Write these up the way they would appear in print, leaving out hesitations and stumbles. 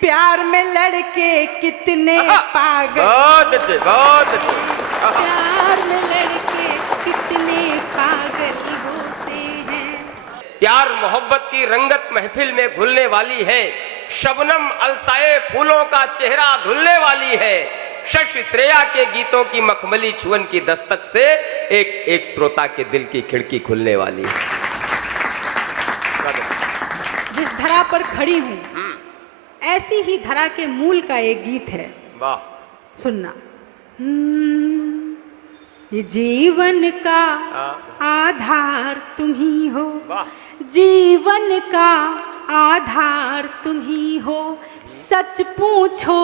प्यार में लड़के कितने पागल, बहुत अच्छे, बहुत अच्छे। प्यार में लड़के कितने पागल होते हैं। प्यार मोहब्बत की रंगत महफिल में घुलने वाली है, शबनम अलसाए फूलों का चेहरा धुलने वाली है, शशि श्रेया के गीतों की मखमली छुअन की दस्तक से एक एक श्रोता के दिल की खिड़की खुलने वाली है। जिस धरा पर खड़ी हूँ ऐसी ही धरा के मूल का एक गीत है, वाह, सुनना। ये जीवन का आधार तुम ही हो, जीवन का आधार तुम ही हो, सच पूछो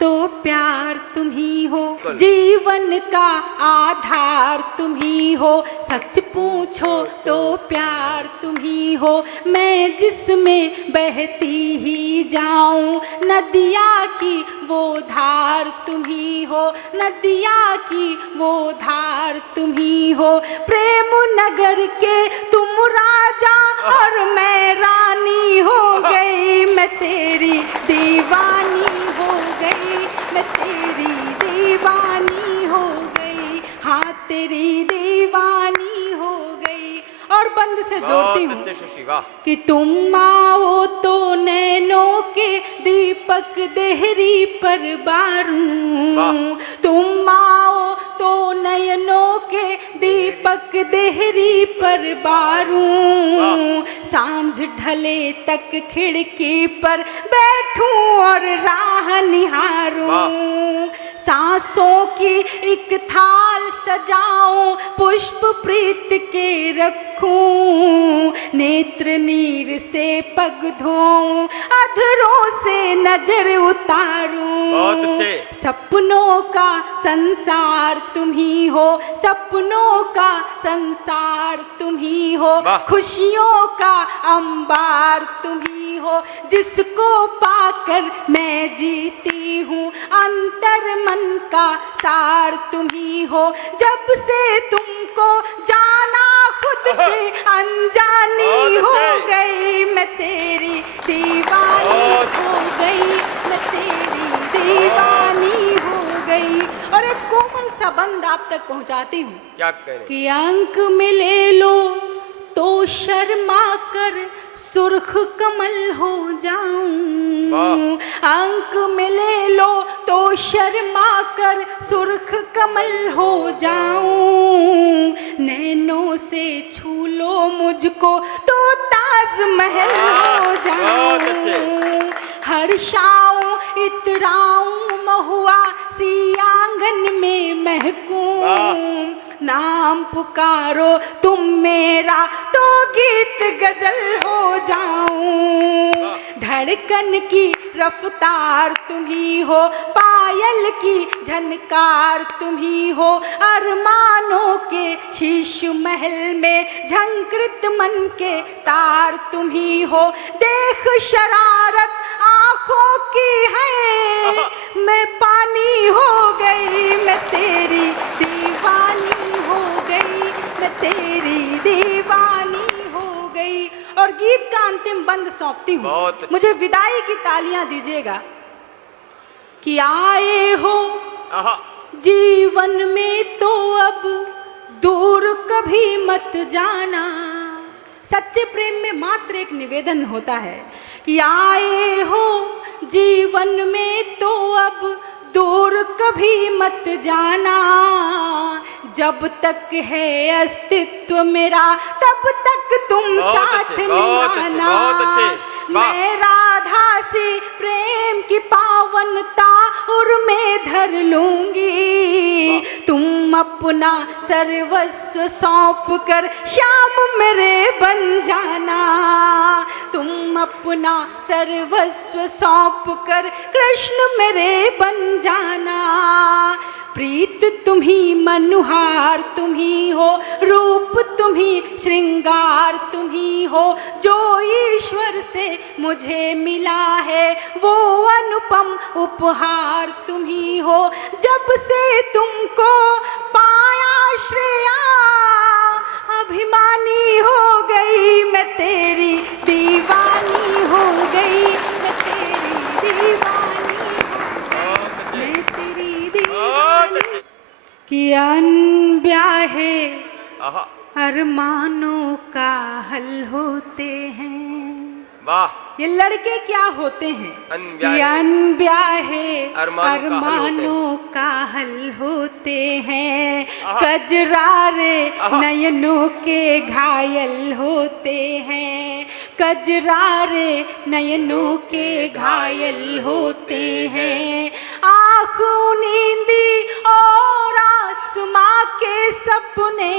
तो प्यार तुम ही हो, जीवन का आधार तुम ही हो, सच पूछो तो प्यार तुम ही हो। मैं जिसमें बहती ही जाऊं नदिया की वो धार तुम ही हो, नदिया की वो धार तुम ही हो। प्रेम नगर के तुम राजा और मैं रानी हो गई, मैं तेरी दीवानी हो गई, मैं तेरी दीवानी हो गई, हाँ तेरी दीवानी हो गई। और बंद से जोड़ती हूँ कि तुम आओ तो नैनों के दीपक देहरी पर बारूं, तुम आओ तो नयनों के दीपक देहरी पर बारूं, सांझ ढले तक खिड़की पर बैठूं और राह निहारूं, सांसों की एक थाल सजाऊं, पुष्प प्रीत के रखूं, नेत्र नीर से पग धोऊं, अधरों से नजर उतारूं। सपनों का संसार तुम ही हो, सपनों का संसार तुम ही हो, खुशियों का अंबार तुम ही हो, जिसको पाकर मैं जीती हूँ, अंतर मन का सार तुम ही हो। जब से तुमको जाना खुद से अनजानी हो गई, मैं तेरी दीवानी हो गई, मैं तेरी दीवानी हो गई। और एक कोमल सा बंद आप तक पहुंचाती हूँ, क्या करें? कि अंक में ले लो तो शर्मा कर सुर्ख कमल हो जाऊं, अंक में ले लो तो शर्मा कर सुर्ख कमल हो जाऊं, नैनों से छू लो मुझको तो ताजमहल हो जाऊं, हर्षाऊं इतराऊं महुआ सी आंगन में महकूं, नाम पुकारो तुम मेरा तो गीत गजल हो जाऊं, धड़कन की रफ्तार तुम ही हो, पायल की झनकार तुम ही हो, अरमानों के शीश महल में झंकृत मन के तार तुम ही हो। देख शरारत आँखों की है, मैं पानी हो गई, मैं तेरी दीवानी हो गई, मैं तेरी दीवानी हो गई। और गीत का अंतिम बंद सौंपती हूँ, मुझे विदाई की तालियां दीजिएगा। कि आए हो जीवन में तो अब दूर कभी मत जाना, सच्चे प्रेम में मात्र एक निवेदन होता है कि आए हो जीवन में तो अब दूर कभी मत जाना, जब तक है अस्तित्व मेरा तब तक तुम साथ निभाना। मैं राधा से प्रेम की पावनता उर्मे धर लूंगी, तुम अपना सर्वस्व सौंप कर श्याम मेरे बन जाना, तुम अपना सर्वस्व सौंप कर कृष्ण मेरे बन जाना। प्रीत तुम्ही मनुहार तुम ही हो, रूप तुम्ही श्रृंगार तुम ही हो, जो ईश्वर से मुझे मिला है वो अनुपम उपहार तुम ही हो। जब से तुमको पाया श्रेया अभिमानी हो गई, मैं तेरी दीवानी हो गई, मैं तेरी ये अनब्याहे आहा, अरमानों का हल होते हैं। वाह, ये लड़के क्या होते हैं? अनब्याहे ये अनब्याहे अरमानों का हल होते हैं। आहा। कजरारे आहा। नयनों के घायल होते हैं। कजरारे नयनों के घायल होते हैं। आँखों नींदी और आसमां के सपने,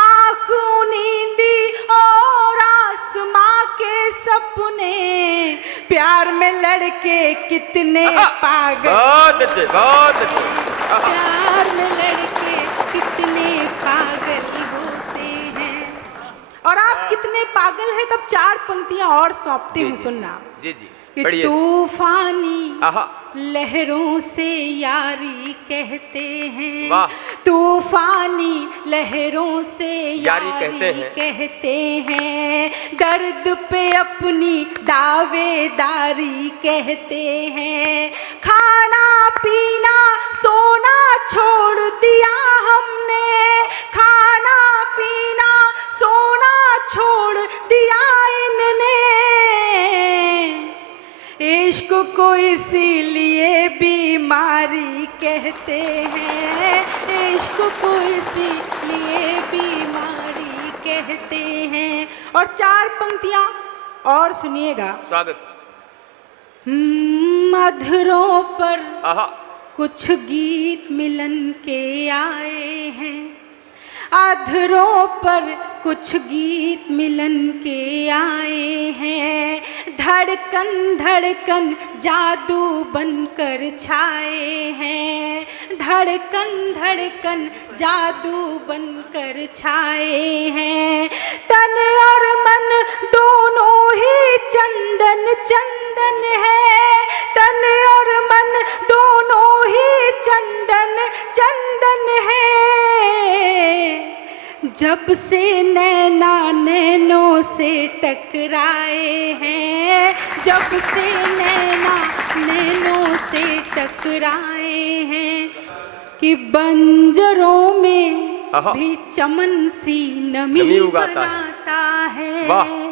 आँखों नींदी और आसमां के सपने, प्यार में लड़के कितने पागल, बहुत अच्छे, बहुत अच्छे। आहा, प्यार में लड़के कितने पागल होते हैं। और आप कितने पागल हैं, तब चार पंक्तियां और सौंपती जी, हूँ, जी। सुनना। जी जी, कि बढ़िया। तूफानी आहा, लहरों से यारी कहते हैं। वाह। तूफानी लहरों से यारी यारी कहते हैं। कहते हैं। दर्द पे अपनी दावेदारी कहते हैं। खाना पीना सोना छोड़ दिया हमने, खाना पीना सोना छोड़ दिया इनने। इश्क को इसीलिए बीमारी कहते हैं। इश्क को इसीलिए बीमारी कहते हैं। और चार पंक्तियां और सुनिएगा। स्वागत। अधरों पर आहा, कुछ गीत मिलन के आए हैं। अधरों पर कुछ गीत मिलन के आए हैं। धड़कन धड़कन जादू बनकर छाए हैं। धड़कन धड़कन जादू बनकर छाए हैं। तन और मन दोनों ही चंदन चंदन है। तन और मन दोनों ही चंदन चंदन है। जब से नैना नैनों से टकराए हैं। जब से नैना नैनों से टकराए हैं। कि बंजरों में आहा। भी चमन सी नमी नमी उगाता है। बनाता है। वाह।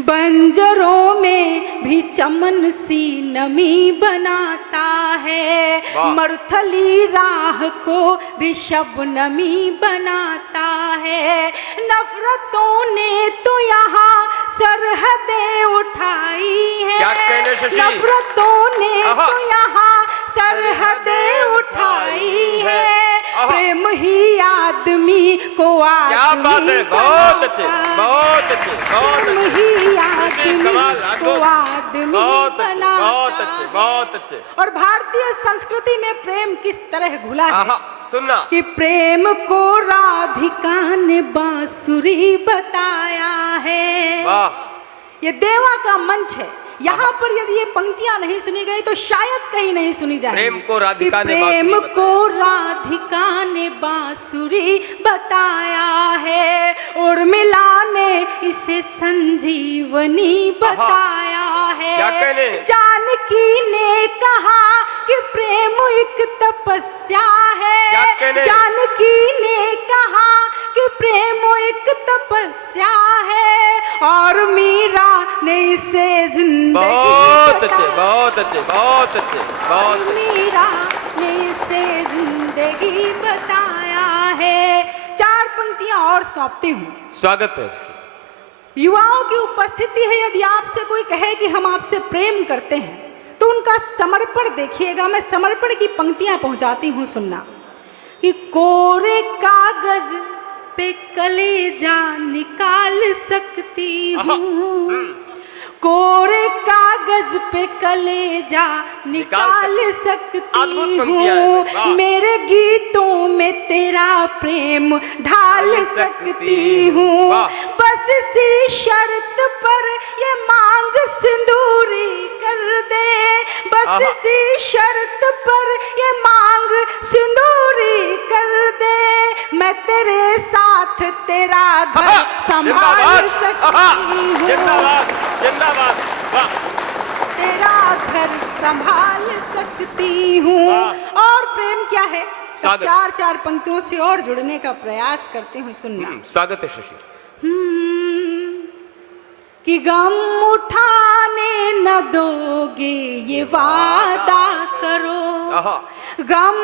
बंजरों में भी चमन सी नमी बनाता है। वाह। मरुथली राह को भी शबनमी बनाता है। नफरतों ने तो यहाँ सरहदें उठाई है। क्या कहने शशि? नफरतों ने आहा। तो यहाँ सरहदें उठाई है। आहा। प्रेम ही आदमी को आदमी क्या बात है, बहुत अच्छे, बनाता है। बहुत अच्छे, बहुत प्रेम अच्छे। ही आदमी कमाल, को अद्भुत। आदमी बहुत अच्छे, बनाता बहुत अच्छे, बहुत अच्छे। और भारतीय संस्कृति में प्रेम किस तरह घुला है आहा, सुनना। कि प्रेम को राधिका ने बांसुरी बताया है। वाह, ये देवा का मंच है। यहाँ पर यदि ये पंक्तियां नहीं सुनी गई तो शायद कहीं नहीं सुनी जाएगी। प्रेम को राधिका ने प्रेम बांसुरी को राधिका ने बांसुरी बताया है। उर्मिला ने इसे संजीवनी बताया क्या है। कहने? जानकी ने कहा कि प्रेम एक तपस्या क्या है। कहने? जानकी ने कहा कि प्रेम एक तपस्या है। और मीरा ने इसे जिंदगी बहुत अच्छे, बताया। बहुत अच्छे, बहुत अच्छे, बहुत अच्छे। मीरा ने इसे जिंदगी बताया है। चार पंक्तियां और सौंपती हूँ। स्वागत है। युवाओं की उपस्थिति है। यदि आपसे कोई कहे कि हम आपसे प्रेम करते हैं तो उनका समर्पण देखिएगा। मैं समर्पण की पंक्तियां पहुंचाती हूँ, सुनना। कि कोरे कागज पे कलेजा निकाल सकती हूँ। कोरे कागज पे कलेजा निकाल सकती अद्भुत पंक्तियां हैं, वाह। हूँ। मेरे गीतों में तेरा प्रेम ढाल सकती हूँ। वाह। बस इसी शर्त पर ये मांग सिंदूरी कर दे। बस आहा। इसी शर्त पर ये मांग सिंदूरी कर दे। मैं तेरे साथ तेरा घर संभाल सकती हूँ। जिंदाबाद, जिंदाबाद, वाह। तेरा घर संभाल सकती हूँ। वाह। और प्रेम क्या है? स्वागत। चार चार पंक्तियों से और जुड़ने का प्रयास करती हूँ, सुनना। स्वागत है शशि। कि गम उठाने न दोगे ये वादा करो, गम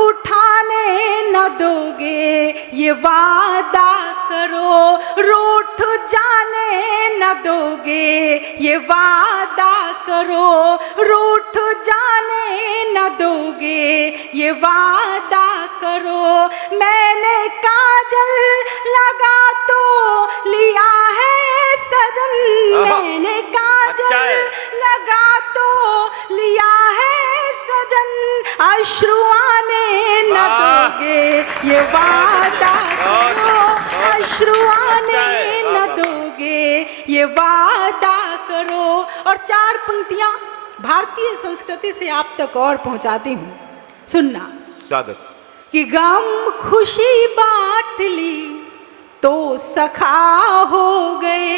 उठाने न दोगे ये वादा करो, रूठ जाने न दोगे ये वादा करो, रूठ जाने न दोगे ये वादा करो। मैंने काजल लगा तो लिया है सजन, मैंने काजल लगा तो लिया है सजन, अश्रु आने न दोगे ये वादा करो, अश्रु आने न दोगे ये वादा करो। और चार पंक्तियां भारतीय संस्कृति से आप तक और पहुंचाती हूं, सुनना। स्वागत। कि गम खुशी बांट ली तो सखा हो गए,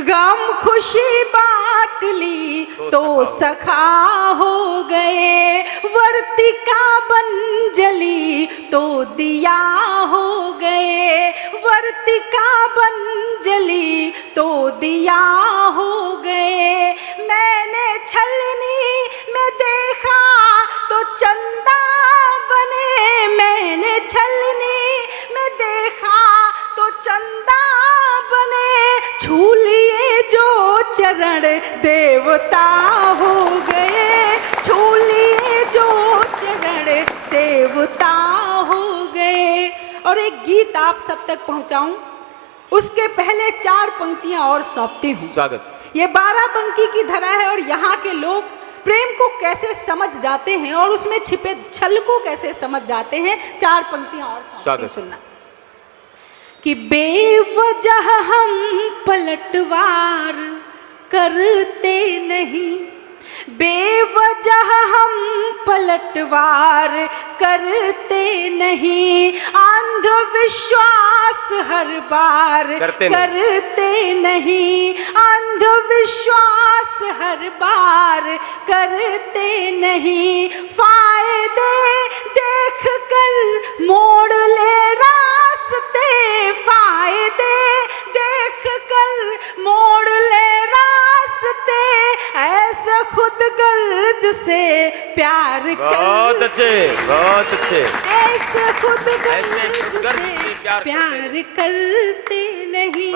गम खुशी बांट ली तो सखा हो गए, वर्तिका बन जली तो दिया हो गए, वर्तिका बन जली तो दिया हो गए। मैंने छलनी में देखा तो चंदा बने, मैंने छलनी में देखा तो चंदा बने, छू लिए जो चरण देवता हो गए, छू लिए जो चरण देवता हो गए। और एक गीत आप सब तक पहुंचाऊं, उसके पहले चार पंक्तियां और सौंपती हूँ। स्वागत। ये 12 बंकी की धरा है और यहाँ के लोग प्रेम को कैसे समझ जाते हैं और उसमें छिपे छल को कैसे समझ जाते हैं। चार पंक्तियां और स्वागत। सुनना। कि बेवजह हम पलटवार करते नहीं, बेवजह हम पलटवार करते नहीं, अंधविश्वास हर बार करते नहीं, अंधविश्वास हर बार करते नहीं, फायदे देख कर मोड़ ले रास्ते, फायदे देख कर मोड़ ले रास्ते, ऐसे खुद गर्ज से प्यार बहुत अच्छे, बहुत अच्छे। ऐसे खुद गर्ज से प्यार करते नहीं।